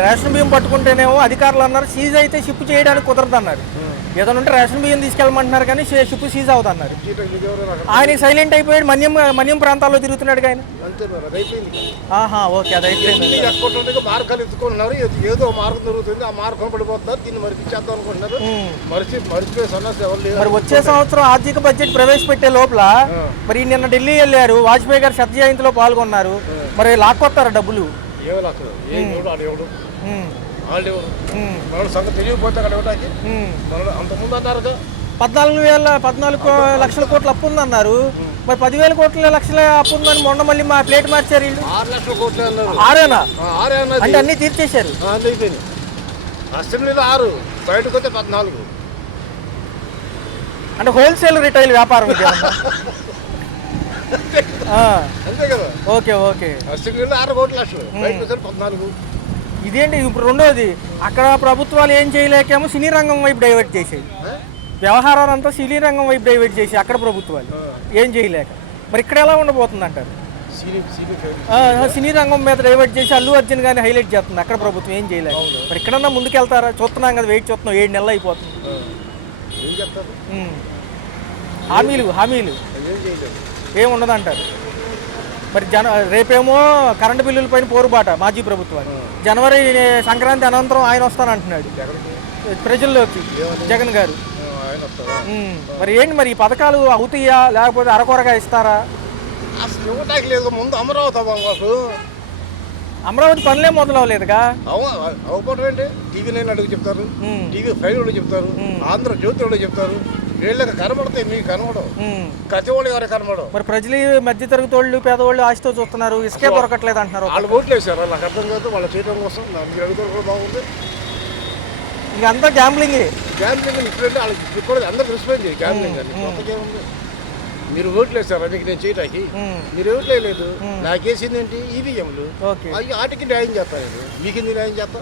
Ration బియ్యం పట్టుకుంటేనేమో అధికారులు అన్నారు సీజ్ అయితే షిప్ చేయడానికి కుదరదు అన్నారు. ఏదైనా ఉంటే రేషన్ బియ్యం తీసుకెళ్ళమంటున్నారు కానీ షిప్ సీజ్ అవుతుంది అన్నారు. ఆయన సైలెంట్ అయిపోయాడు, మన్యం ప్రాంతాల్లో తిరుగుతున్నాడు ఆయన. ఓకే, అది అయిపోయింది. మార్గాలు ఎత్తుకుంటున్నారు, ఏదో మార్గం దొరుకుతుంది, ఆ మార్గం పడిపోతున్నారు, దీన్ని మరిపించేద్దాం అనుకుంటున్నారు. మరి వచ్చే సంవత్సరం ఆర్థిక బడ్జెట్ ప్రవేశపెట్టే లోపల మరి నిన్న ఢిల్లీ వెళ్ళారు, వాజ్పేయి గారు శత జయంతిలో పాల్గొన్నారు. మరి లాక్కొస్తారా డబ్బులు? తెలియకపోతే అక్కడ ఇవ్వడానికి అంతకుముందు అన్నారు 14 లక్షల కోట్ల అప్పు ఉందన్నారు. మరి 10,000 కోట్ల లక్షల అప్పు ఉందని మొన్న మళ్ళీ మా ప్లేట్ మార్చారు వీళ్ళు. 6 లక్షల కోట్లు అన్నారు. ఆరేనా అంటే అన్ని తీర్చేశారు. అసెంబ్లీలో 6, బయటకు వస్తే 14. అంటే హోల్సేల్ రిటైల్ వ్యాపారం అంతే కదా. Okay okay. అసెంబ్లీలో 6 కోట్ల లక్షలు, బయటకు వస్తే 14. ఇదేంటి ఇప్పుడు రెండోది, అక్కడ ప్రభుత్వాలు ఏం చేయలేకేమో సినీ రంగం వైపు డైవర్ట్ చేసేది, వ్యవహారాలంతా సినీ రంగం వైపు డైవర్ట్ చేసి అక్కడ ప్రభుత్వాలు ఏం చేయలేక మరి ఇక్కడ ఎలా ఉండబోతుంది అంటారు? సినీ రంగం మీద డైవర్ట్ చేసి అల్లు అర్జున్ గారిని హైలైట్ చేస్తుంది అక్కడ ప్రభుత్వం ఏం చేయలేక. మరి ఇక్కడన్నా ముందుకెళ్తారా? చూస్తున్నాం కదా, వెయిట్ చూస్తున్నాం, 7 నెలలు అయిపోతుంది. హామీలు ఏముండదంటారు. మరి రేపేమో కరెంటు బిల్లుల పైన పోరుబాట మాజీ ప్రభుత్వాన్ని. జనవరి సంక్రాంతి అనంతరం ఆయన వస్తానంటున్నాడు ప్రజల్లోకి జగన్ గారు. మరి ఏంటి మరి ఈ పథకాలు అవుతాయా లేకపోతే అరకొరగా ఇస్తారా? లేదు, ముందు అమరావతి పనులే మొదలవలేదుగా. అవ్వకపోవడం ఏంటి? TV9 అడుగు చెప్తారు, TV5 అడుగు చెప్తారు, ఆంధ్రజ్యోతి అడుగు చెప్తారు. వీళ్ళకి కనబడతాయి, మీకు కనబడవు. కతివాళ్ళు ఎవరు కనబడవు. మరి ప్రజలు మధ్య తరగతి వాళ్ళు పేదవాళ్ళు ఆశతో చూస్తున్నారు, ఇసుకే దొరకట్లేదు అంటున్నారు. వాళ్ళు ఓట్లు వేసారు, నాకు అర్థం కాదు. వాళ్ళ చేయడం కోసం మీరు అడుగుతారు కూడా బాగుంది. ఇంక అంతా గ్యాంబ్లింగ్ ఇప్పుడంటే వాళ్ళకి ఇప్పుడు అందరూ తెలిసిపోయింది గ్యాంబ్లింగ్ అని. కొత్తగా ఉంది. మీరు ఓట్లు వేసారా మీకు నేను చేయటానికి? మీరు ఓట్లు వేయలేదు, నాకేసింది ఏంటి? ఈవీఎంలు. వాటికి న్యాయం చేస్తాను, మీకు న్యాయం చేస్తా.